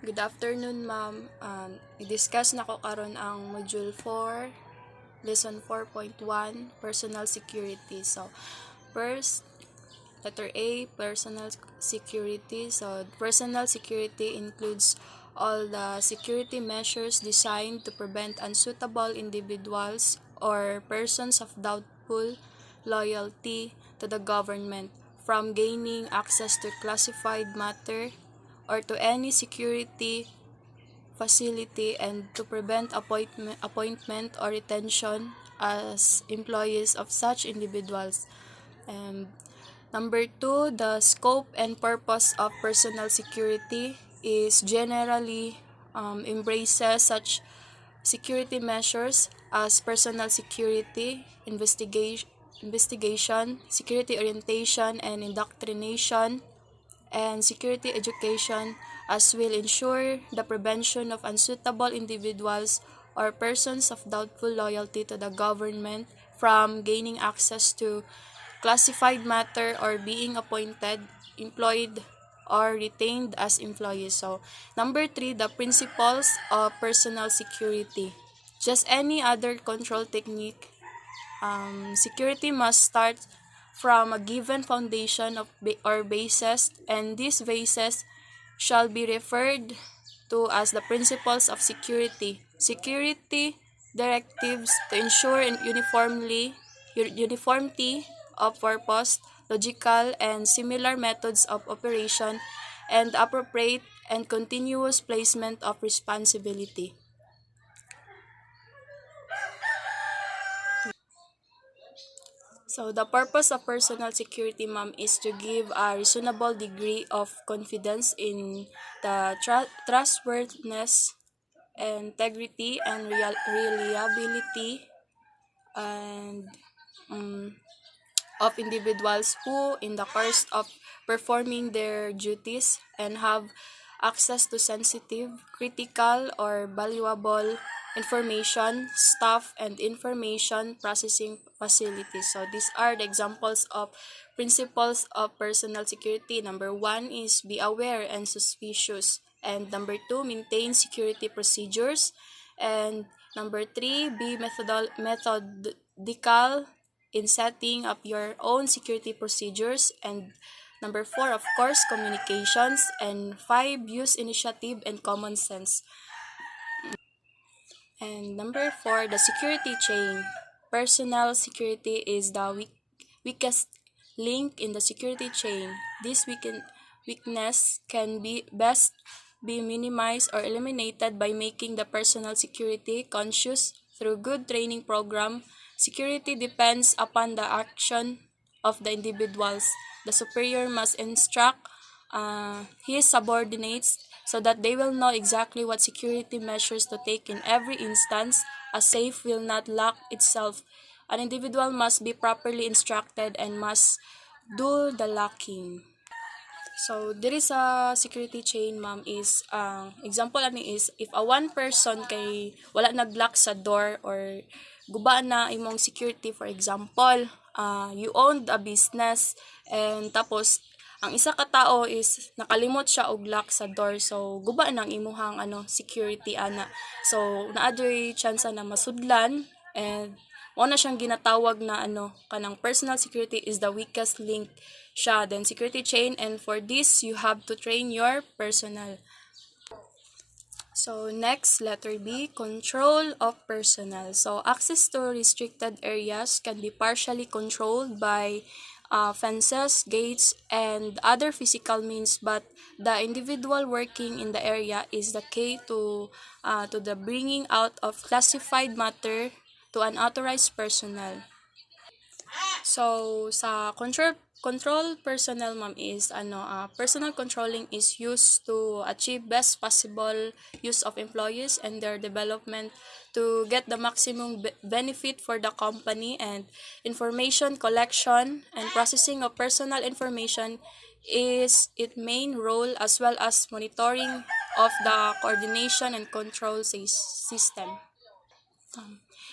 Good afternoon, ma'am. I-discuss na ko karon ang Module 4, Lesson 4.1, Personal Security. So, first, letter A, Personal Security. So, personal security includes all the security measures designed to prevent unsuitable individuals or persons of doubtful loyalty to the government from gaining access to classified matter or to any security facility, and to prevent appointment or retention as employees of such individuals. And number two, the scope and purpose of personal security is generally embraces such security measures as personal security, investigation, security orientation and indoctrination, and security education, as will ensure the prevention of unsuitable individuals or persons of doubtful loyalty to the government from gaining access to classified matter or being appointed, employed, or retained as employees. So, number three, the principles of personal security. Just any other control technique, security must start from a given foundation or basis, and these bases shall be referred to as the principles of security. Security directives to ensure uniformity of purpose, logical and similar methods of operation, and appropriate and continuous placement of responsibility. So, the purpose of personal security, ma'am, is to give a reasonable degree of confidence in the trustworthiness, integrity, and reliability and um, of individuals who, in the course of performing their duties, and have access to sensitive, critical, or valuable information, staff, and information processing facilities. So these are the examples of principles of personal security. Number one is be aware and suspicious. And number two, maintain security procedures. And number three, be methodical in setting up your own security procedures. And number four, of course, communications. And five, use initiative and common sense. And number four, the security chain. Personal security is the weakest link in the security chain. This weakness can be best be minimized or eliminated by making the personal security conscious through good training program. Security depends upon the action of the individuals. The superior must instruct his subordinates so that they will know exactly what security measures to take in every instance. A safe will not lock itself. An individual must be properly instructed and must do the locking. So, there is a security chain, ma'am, is, example ani is, if a one person kay wala nag-lock sa door or guba na imong security, for example, you owned a business, and tapos, ang isa ka tao is nakalimot siya og lock sa door, so guba nang imuhang security ana. So naadtoy chance na masudlan, and mo na siyang ginatawag na kanang personal security is the weakest link siya, then security chain, and for this you have to train your personnel. So next, letter B, control of personnel. So access to restricted areas can be partially controlled by fences, gates, and other physical means, but the individual working in the area is the key to the bringing out of classified matter to unauthorized personnel. So, sa control personnel, ma'am, is personal controlling is used to achieve best possible use of employees and their development to get the maximum benefit for the company, and information collection and processing of personal information is its main role, as well as monitoring of the coordination and control system.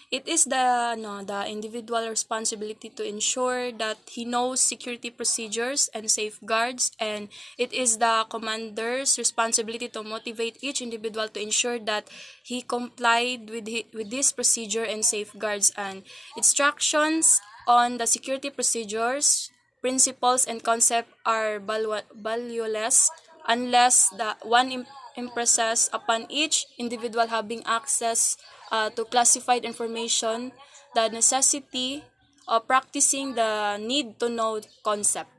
It is the individual responsibility to ensure that he knows security procedures and safeguards, and it is the commander's responsibility to motivate each individual to ensure that he complied with this procedure and safeguards, and instructions on the security procedures, principles, and concept are valueless unless the one impresses upon each individual having access to classified information the necessity of practicing the need to know concept.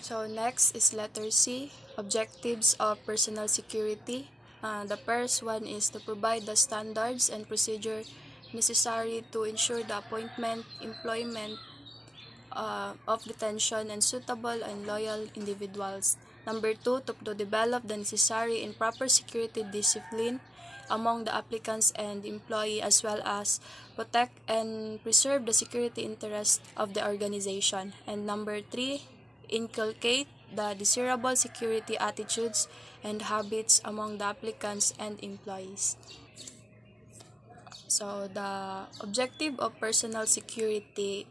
So next is letter C, objectives of personal security. The first one is to provide the standards and procedure necessary to ensure the appointment, employment, of detention and suitable and loyal individuals. Number two, to develop the necessary and proper security discipline among the applicants and employee, as well as protect and preserve the security interest of the organization. And number three, inculcate the desirable security attitudes and habits among the applicants and employees. So the objective of personal security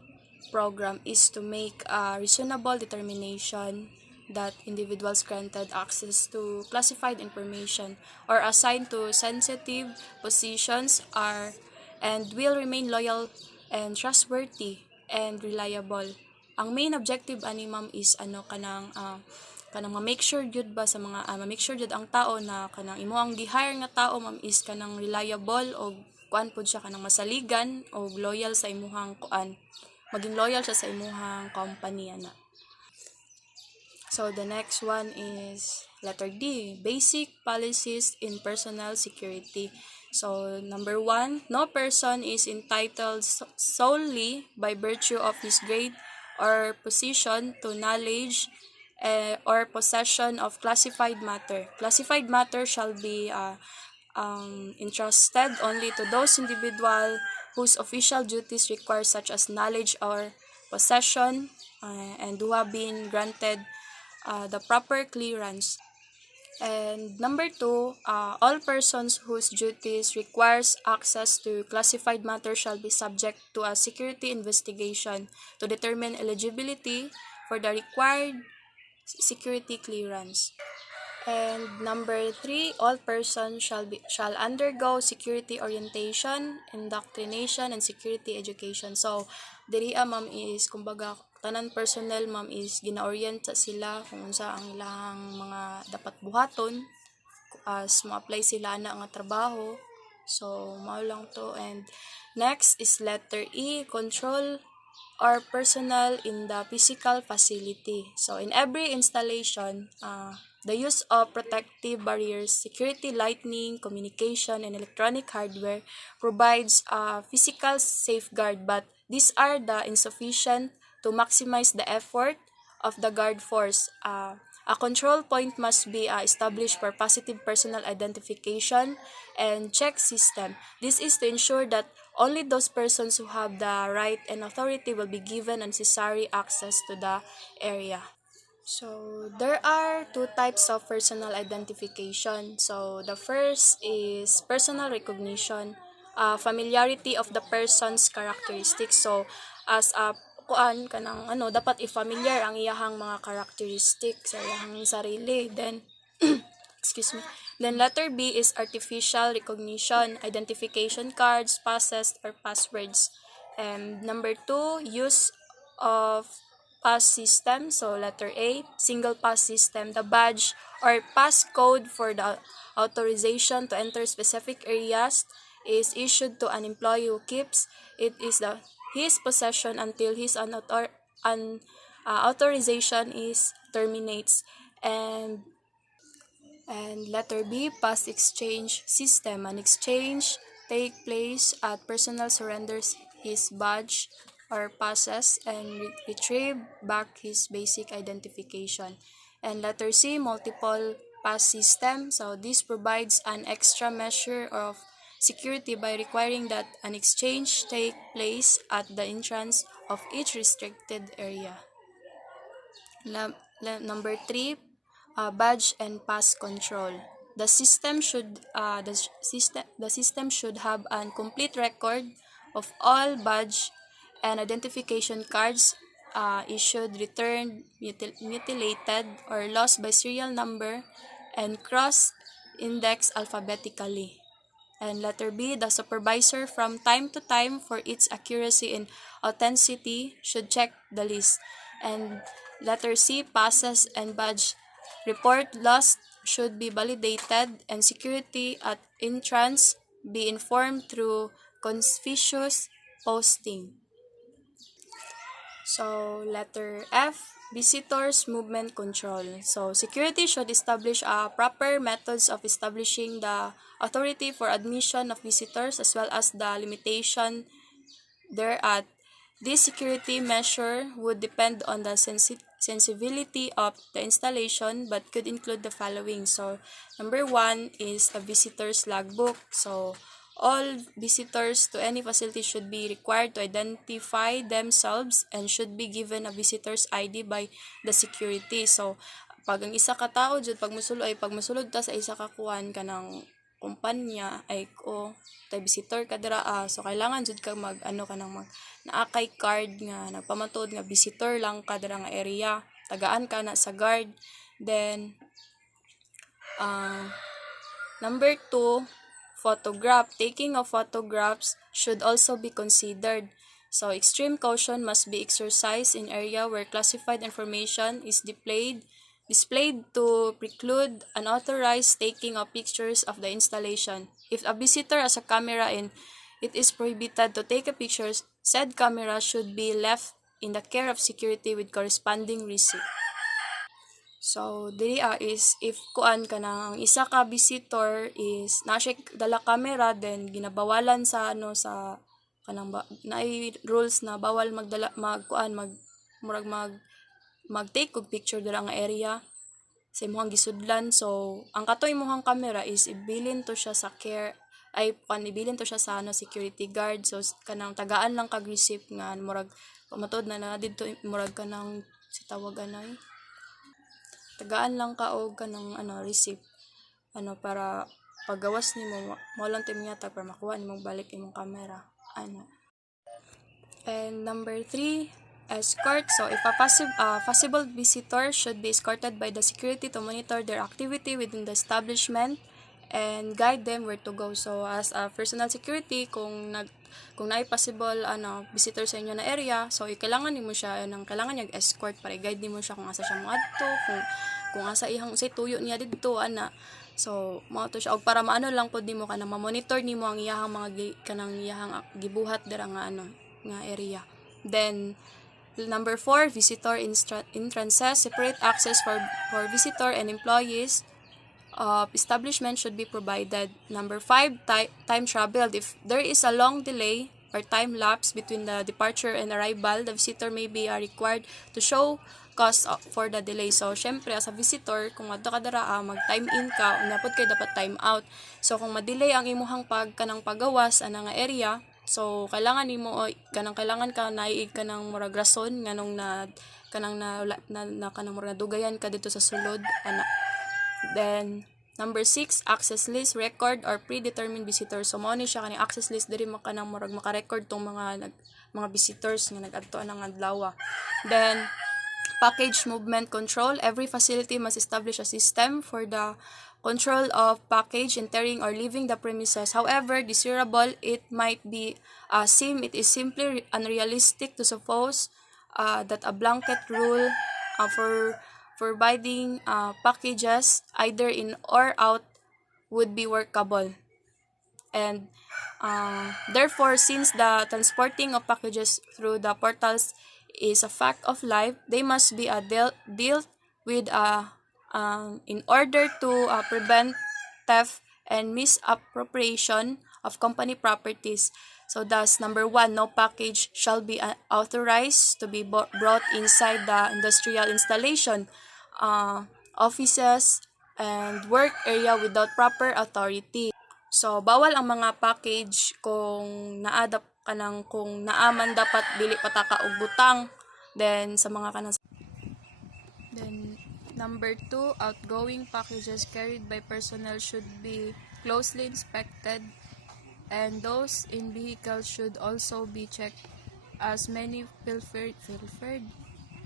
program is to make a reasonable determination that individuals granted access to classified information or assigned to sensitive positions are and will remain loyal and trustworthy and reliable. Ang main objective ani ma'am is kanang ma-make sure jud ba sa mga ma-make sure jud ang tao na kanang imo ang gi-hire nga tao ma'am is kanang reliable o kuan pud siya kanang masaligan o loyal sa imuhang kuan, maging loyal siya sa imuhang company ana. So the next one is letter D, basic policies in personal security. So number one, no person is entitled solely by virtue of his grade or position to knowledge or possession of classified matter. Classified matter shall be entrusted only to those individuals whose official duties require such as knowledge or possession and who have been granted the proper clearance. And number two, all persons whose duties requires access to classified matter shall be subject to a security investigation to determine eligibility for the required security clearance. And number three, all persons shall undergo security orientation, indoctrination, and security education. So, diri ma'am is kumbaga tanan personnel ma'am is gina-orient sa sila kung unsa ang ilang mga dapat buhaton as mo-apply sila na nga trabaho. So, mao lang to. And next is letter E, control or personnel in the physical facility. So, in every installation, the use of protective barriers, security lighting, communication, and electronic hardware provides a physical safeguard, but these are the insufficient to maximize the effort of the guard force. A control point must be established for positive personal identification and check system. This is to ensure that only those persons who have the right and authority will be given necessary access to the area. So, there are two types of personal identification. So, the first is personal recognition, familiarity of the person's characteristics. So, as a kuan kanang dapat i-familiar ang iyahang mga characteristics sa iyahang sarili. Then, excuse me. Then letter B is artificial recognition, identification cards, passes, or passwords. And number two, use of pass system. So letter A, single pass system. The badge or pass code for the authorization to enter specific areas is issued to an employee who keeps it is his possession until his authorization is terminates. And letter B, pass exchange system. An exchange take place at personal surrenders his badge or passes and retrieve back his basic identification. And letter C, multiple pass system. So this provides an extra measure of security by requiring that an exchange take place at the entrance of each restricted area. Number 3, badge and pass control. The system should have a complete record of all badge and identification cards issued, returned, mutilated, or lost by serial number, and cross-indexed alphabetically. And letter B, the supervisor from time to time for its accuracy and authenticity should check the list. And letter C, passes and badge report lost should be validated and security at entrance be informed through conspicuous posting. So, letter F, visitors movement control. So, security should establish proper methods of establishing the authority for admission of visitors as well as the limitation thereat. This security measure would depend on the sensibility of the installation but could include the following. So, number one is the visitor's logbook. So, all visitors to any facility should be required to identify themselves and should be given a visitor's ID by the security. So, pag ang isa ka tao jud pag musulod ta sa isa ka kuan kanang kumpanya ay tay visitor ka dira so kailangan jud ka mag ano ka nang mag naakay card nga nagpamatuod nga visitor lang ka dira nga area, tagaan ka na sa guard. Then number 2, photograph. Taking of photographs should also be considered. So, extreme caution must be exercised in area where classified information is displayed to preclude unauthorized taking of pictures of the installation. If a visitor has a camera and it is prohibited to take a picture, said camera should be left in the care of security with corresponding receipt. So, diri is if kuan ka na ang isa ka visitor is na-check dala camera then ginabawalan sa sa kanang naay rules na bawal magdala murag mag-take og picture dira nga area sa imong gisudlan. So, ang katoy imong camera is ibilin to siya sa care ibilin to siya sa security guard. So, kanang tagaan lang kag receipt nga murag pamatod na didto murag kanang si tawagan ay tagaan lang ka og kanang receipt para paggawas nimo mo lang tim yata para makuha nimo balik imong camera And number 3, escort. So, if a possible visitor should be escorted by the security to monitor their activity within the establishment and guide them where to go. So, as a personal security, kung naay possible visitor sa inyo na area, so kailangan nimo siya kailangan niya escort para i-guide nimo siya kung asa siya moadto, kung asa ihang say tuyo niya didto So, mao to siya og para maano lang pud nimo kanang ma-monitor nimo ang iyahang mga kanang iyahang gibuhat dira nga nga area. Then number 4, visitor entrances. Separate access for visitor and employees of establishment should be provided. Number 5, time traveled. If there is a long delay or time lapse between the departure and arrival, the visitor may be required to show cause for the delay. So, syempre, as a visitor, kung adto ka dara, mag-time in ka, napod kay dapat time out. So, kung ma-delay ang imuhang kanang pagawas nga area, so kailangan nimo kailangan ka naiig ka ng murag rason nganong kanang murag dugayan ka dito sa sulod Then number 6, access list, record or predetermined visitors. So mao ni siya kani access list diri kanang murag maka-record tong mga visitors nga nag-adto nang adlaw. Then package movement control. Every facility must establish a system for the control of package entering or leaving the premises. However desirable it might be, it is simply unrealistic to suppose that a blanket rule for providing packages either in or out would be workable. And therefore, since the transporting of packages through the portals is a fact of life, they must be dealt with in order to prevent theft and misappropriation of company properties. So thus, number 1, no package shall be authorized to be brought inside the industrial installation, offices, and work area without proper authority. So, bawal ang mga package kung kung naaman dapat dili pataka og butang. Then sa mga kanang then Number 2, outgoing packages carried by personnel should be closely inspected, and those in vehicles should also be checked, as many pilfered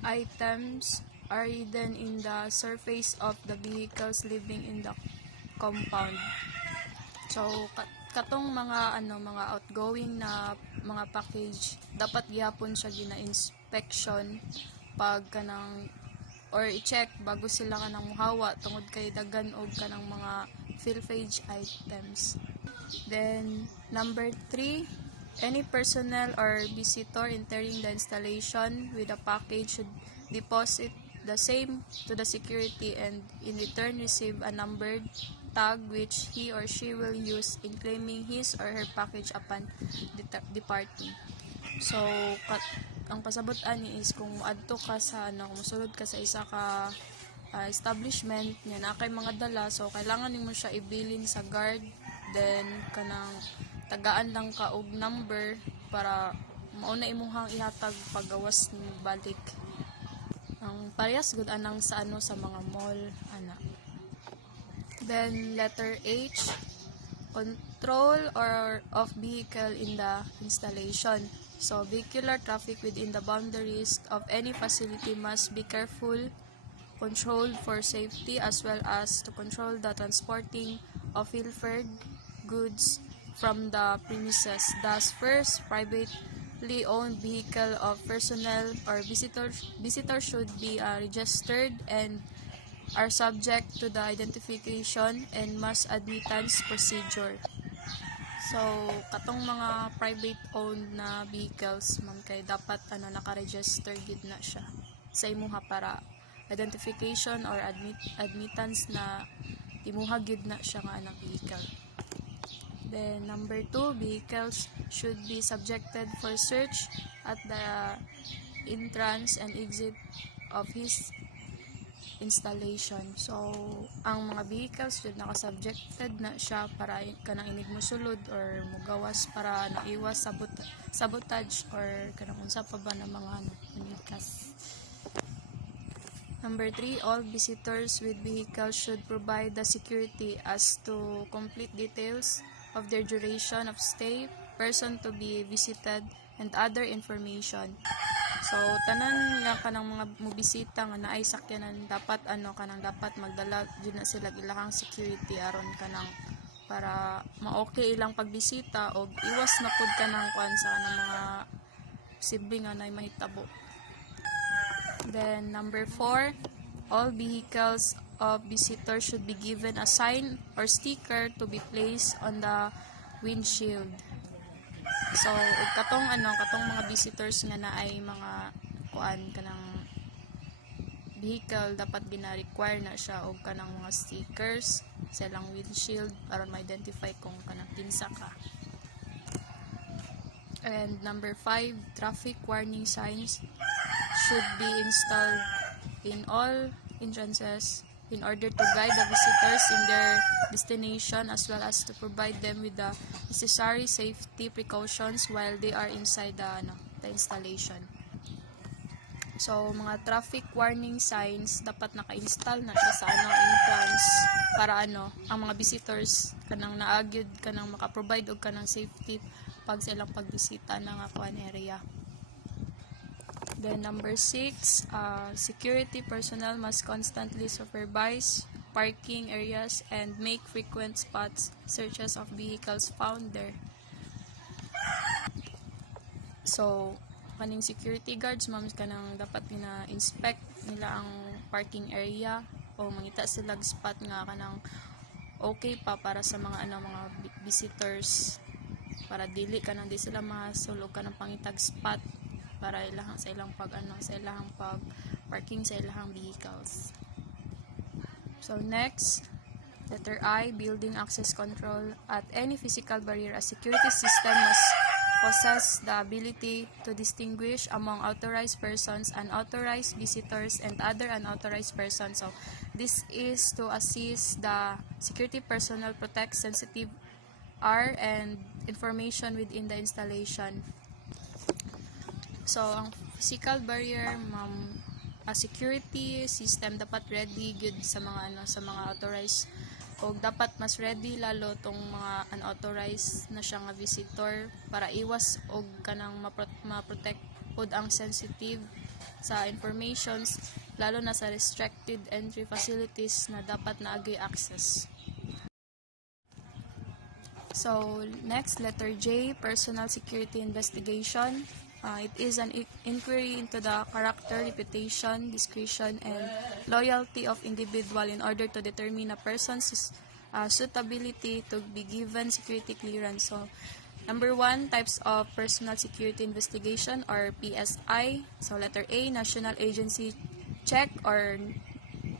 items are hidden in the surface of the vehicles living in the compound. So katong mga outgoing na mga package dapat gihapon siya gina-inspection pag kanang or i-check bago sila kanang muhawa tungod kay daghan og kanang mga pilfered items. Then number 3, any personnel or visitor entering the installation with a package should deposit the same to the security and in return receive a numbered tag which he or she will use in claiming his or her package upon departing. So, ang pasabot-an ni is kung adto ka sa kung musulod ka sa isa ka establishment nya na kay mga dala, so kailangan nimo siya ibilin sa guard, then kanang tagaan lang ka og number para mauna imuhang ihatag pagawas ni balik. Ang parehas gud anang sa sa mga mall ana. Then letter H, control or of vehicle in the installation. So vehicular traffic within the boundaries of any facility must be careful controlled for safety as well as to control the transporting of pilfered goods from the premises. Thus, first, privately owned vehicle of personnel or visitors should be registered and are subject to the identification and mass admittance procedure. So, katong mga private owned na vehicles, ma'am, kay dapat naka-register gid na siya sa imuha para identification or admittance na imuha gid na siya nga anang vehicle. Then number 2, vehicles should be subjected for search at the entrance and exit of his installation. So, ang mga vehicles should naka-subjected na siya para kanang inig mosulod or mugawas para naiwas sabotage or kanang unsa pa ba na mga panikas. Number 3, all visitors with vehicles should provide the security as to complete details of their duration of stay, person to be visited, and other information. So, tanan nga kanang mga mobisita nga naay sakyanan dapat kanang dapat magdala jud na sila ilahang security aron kanang para ma-okay ilang pagbisita o iwas na pud kanang kuan sa mga posibleng nga nay mahitabo. Then number 4, all vehicles of visitors should be given a sign or sticker to be placed on the windshield. So, katong mga visitors nga na ay mga kuan kanang vehicle dapat gina-require na siya og kanang mga stickers sa ilang windshield aron ma-identify kung kanang kinsa ka. And number 5, traffic warning signs should be installed in all entrances in order to guide the visitors in their destination as well as to provide them with the necessary safety precautions while they are inside the installation. So, mga traffic warning signs dapat naka-install na siya sa entrance para ang mga visitors kanang naagyud kanang maka-provide og kanang safety pag silang pagbisita ng kuan area. Then number 6, security personnel must constantly supervise parking areas and make frequent spots searches of vehicles found there. So, kaning security guards ma'am kanang dapat inspect nila ang parking area o mangita sila spot nga kanang okay pa para sa mga mga visitors para dili kanang di sila masulog kanang pangitag spot para sa ilang pag parking sa ilang vehicles. So next, letter I, building access control. At any physical barrier, a security system must possess the ability to distinguish among authorized persons, unauthorized visitors, and other unauthorized persons. So this is to assist the security personnel protect sensitive and information within the installation. So, ang physical barrier, ma'am, security system dapat ready good sa mga authorized, o dapat mas ready lalo tong mga unauthorized na siya nga visitor para iwas og kanang ma-protect pod ang sensitive sa informations, lalo na sa restricted entry facilities na dapat naagay access. So, next, letter J, personal security investigation. It is an inquiry into the character, reputation, discretion, and loyalty of individual in order to determine a person's suitability to be given security clearance. So, number 1, types of personal security investigation or PSI. So, letter A, National Agency Check or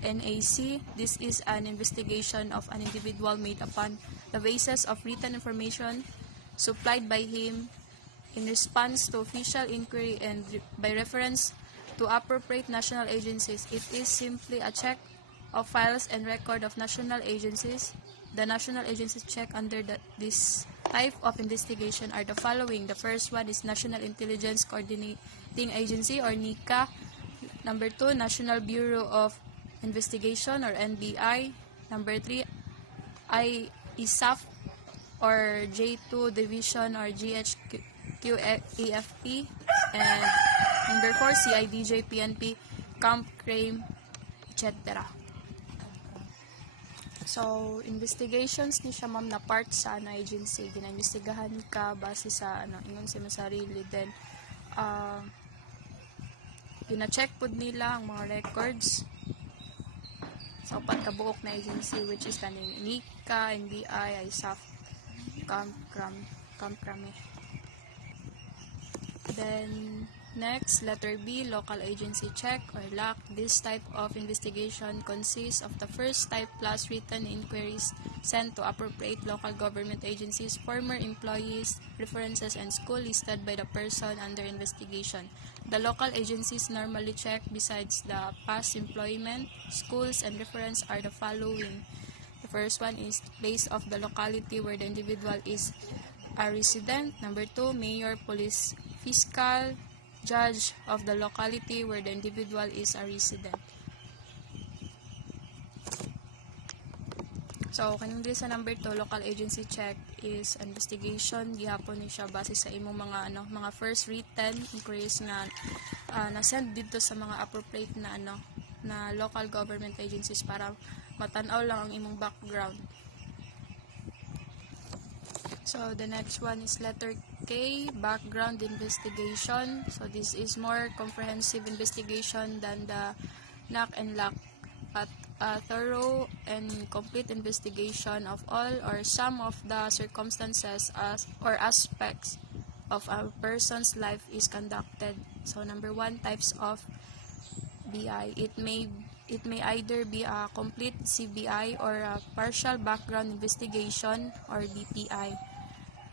NAC. This is an investigation of an individual made upon the basis of written information supplied by him in response to official inquiry and by reference to appropriate national agencies. It is simply a check of files and record of national agencies. The national agencies check under this type of investigation are the following. The first one is National Intelligence Coordinating Agency or NICA. Number 2, National Bureau of Investigation or NBI. Number 3, ISAF or J2 Division or GHQAFP. And number 4, CIDJ, PNP, Camp Crime, etc. So, investigations ni siya ma'am na part sa agency. Gina-investigahan ka base sa ingon sa sarili. Then, gina-check pod nila ang mga records sa upat ka buok na agency, which is kaning NICA, NBI, ISAF, Camp Crame. Then, next, letter B, local agency check or LAC. This type of investigation consists of the first type plus written inquiries sent to appropriate local government agencies, former employees, references, and school listed by the person under investigation. The local agencies normally check besides the past employment, schools, and reference are the following. The first one is place of the locality where the individual is a resident. Number 2, mayor, police, fiscal, judge of the locality where the individual is a resident. So, kanang dili sa number 2, local agency check is investigation. Gihapon ni siya base sa imong mga first written inquiries na na-send dito sa mga appropriate na local government agencies para matanaw lang ang imong background. So, the next one is letter K, background investigation. So, this is more comprehensive investigation than the knock and lock, but a thorough and complete investigation of all or some of the circumstances or aspects of a person's life is conducted. So, number 1, types of BI. It may either be a complete CBI or a partial background investigation or BPI.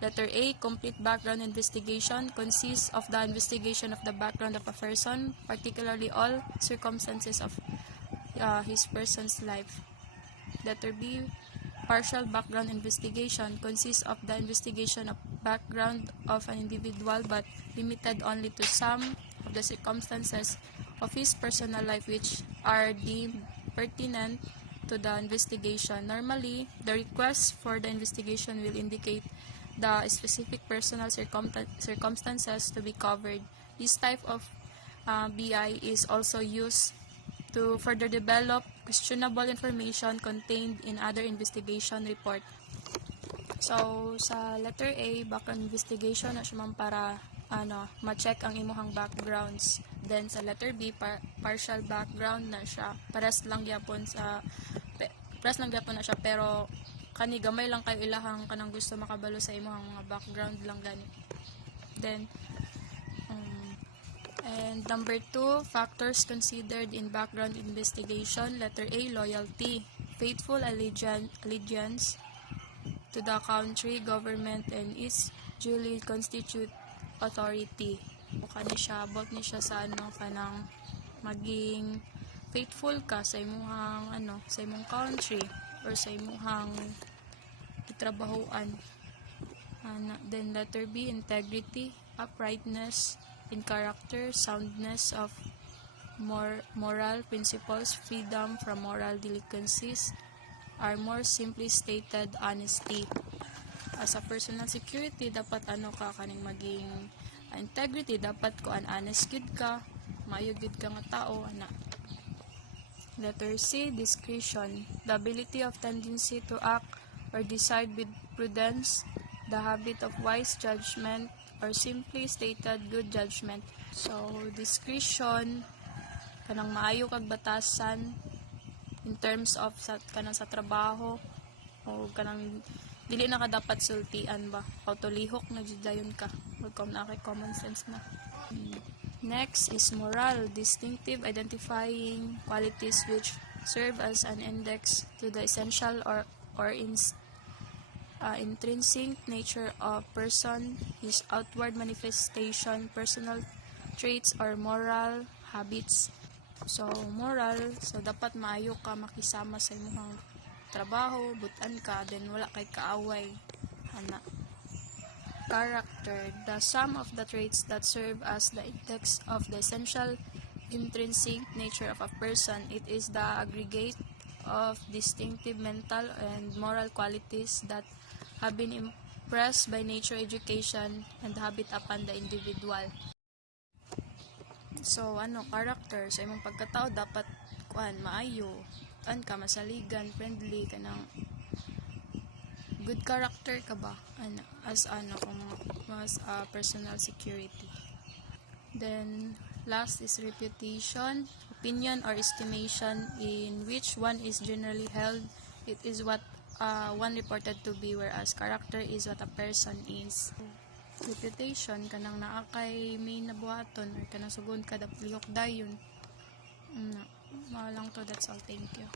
Letter A, complete background investigation consists of the investigation of the background of a person, particularly all circumstances of his person's life. Letter B, partial background investigation consists of the investigation of background of an individual but limited only to some of the circumstances of his personal life which are deemed pertinent to the investigation. Normally, the request for the investigation will indicate the specific personal circumstances to be covered. This type of BI is also used to further develop questionable information contained in other investigation report. So, sa letter A, background investigation na siya para ma-check ang imuhang backgrounds. Then, sa letter B, partial background na siya. Paras lang gyapon na siya, pero kani gamay lang kayo ilahang kanang gusto makabalo sa imuhang mga background lang gani. Then, and number 2, factors considered in background investigation. Letter A, loyalty, faithful allegiance to the country, government, and its duly constituted authority. O kani siya, about ni siya sa kanang maging faithful ka sa imuhang sa imong country or sa imuhang itrabahoan. Then letter B, integrity, uprightness in character, soundness of moral principles, freedom from moral delinquencies, are more simply stated honesty. As a personal security, dapat kaning maging integrity, dapat ko honest gid ka, maayo gid ka nga tao ana. Letter C, discretion, the ability of tendency to act or decide with prudence, the habit of wise judgment, or simply stated good judgment. So discretion, kanang maayo kag batasan in terms of kanang sa trabaho, o kanang dili na ka dapat sultian ba, autolihok na jud dayon ka, magkom na kay common sense na. Next is moral, distinctive identifying qualities which serve as an index to the essential or intrinsic nature of person, his outward manifestation, personal traits, or moral habits. So, moral, so dapat maayo ka makisama sa imong trabaho, butan ka, then wala kay kaaway. Ana. Character, the sum of the traits that serve as the index of the essential intrinsic nature of a person. It is the aggregate of distinctive mental and moral qualities that have been impressed by nature, education, and habit upon the individual. So, character, sa imong pagkatao, dapat, maayo, ka, masaligan, friendly, kanang, good character ka ba? Kung mas personal security. Then, last is reputation, opinion or estimation in which one is generally held. It is what one reported to be, whereas character is what a person is. Reputation, kanang naa kay may nabuhaton or kanang sugod ka daplihok dayon. Maalang to, that's all. Thank you.